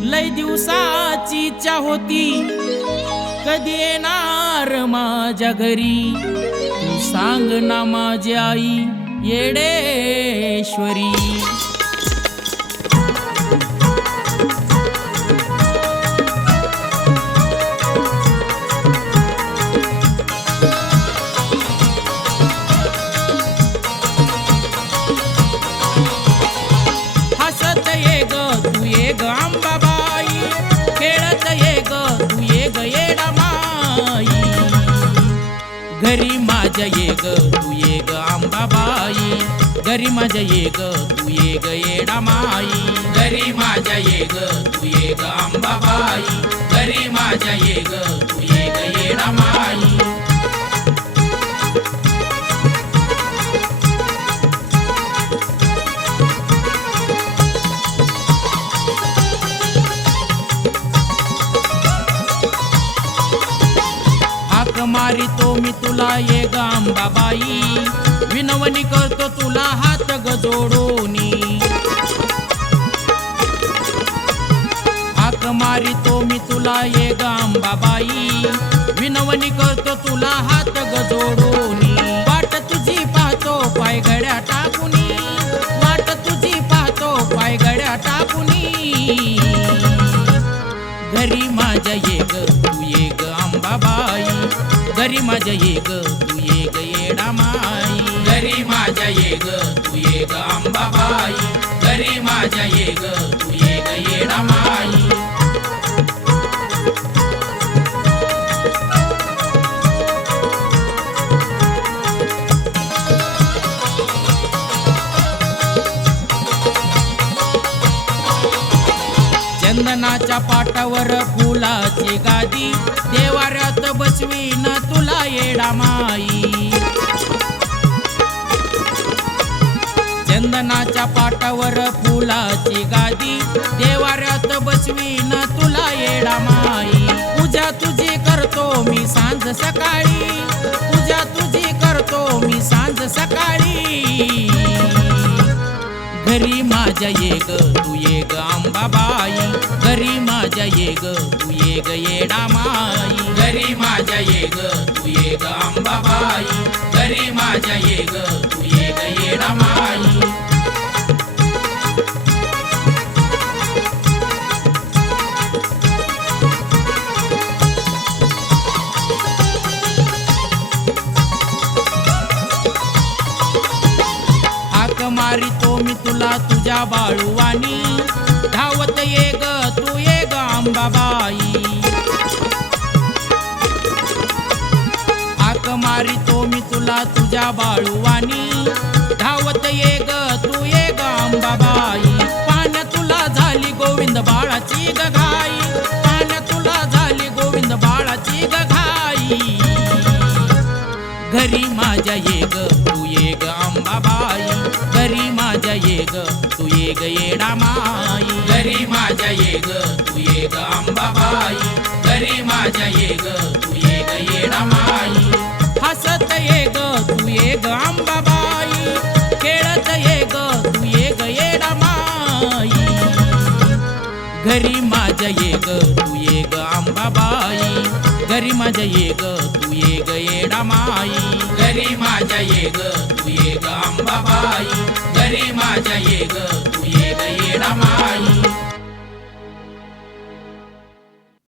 लय दिवसाची इच्छा होती कधी येणार माझ्या घरी तू सांग ना माझी आई येडेश्वरी हसत ये ग तू ये ग अंबाबाई खेळत ये ग तू ये ग येडा माई घरी माझ्या ये ग तू ये ग अंबाबाई घरी माझ्या ये ग तू ये ग येडा माई घरी माझ्या ये ग तू ये ग अंबाबाई घरी माझ्या ये ग तू ये ग येडा माई मारितो मी तुला ये ग अंबाबाई विनवणी करतो तुला हात ग जोडोनी हाक मारितो मी तुला ये ग अंबाबाई विनवणी करतो तुला हात ग जोडोनी वाट तुझी पाहतो पाय गड्या टाकुनी वाट तुझी पाहतो पाय गड्या टाकुनी घरी माझ्या ये ग तू ये ग अंबाबाई घरी माझ्या ये ग तू ये ग येडा माई घरी माझ्या ये ग तू ये ग अंबाबाई घरी माझ्या ये ग तू ये ग येडा माई चंदनाच्या पाटावर फुलाची गादी देवाऱ्यात बसवीन तुला येडा माई चंदनाच्या पाटावर फुलाची गादी देवाऱ्यात बसवीन तुला येडा माई पूजा तुझी करतो मी सांज सकाळी पूजा तुझी करतो मी सांज सकाळी घरी माझ्या ये ग तू ये ग अंबाबाई घरी माझ्या ये ग तू ये ग येडा माई घरी माझ्या ये ग तू ये ग अंबाबाई घरी माझ्या ये ग तू ये ग येडा माई मारितो मी तुला तुझ्या बाळूवानी धावत ये ग तू ये ग अंबाबाई हाक मारितो मी तुला तुझ्या बाळूवानी धावत ये ग तू ये ग अंबाबाई पाण्या तुला झाली गोविंद बाळाची ग घाई पाण्या तुला झाली गोविंद बाळाची ग घाई घरी माझ्या ये ग तू ये ग अंबाबाई घरी माझ्या ये ग तू ये ग येडा माई घरी माझ्या ये ग तू ये ग अंबाबाई घरी माझ्या ये ग तू ये ग येडा माई हसत ये ग तू ये ग अंबाबाई खेळत ये ग तू ये ग येडा माई घरी माझ्या ये ग तू ये ग अंबाबाई घरी माझ्या ये ग तू ये ग येडा माई घरी माझ्या ये ग तू ये ग अंबाबाई घरी माझ्या ये ग तू ये ग येडा माई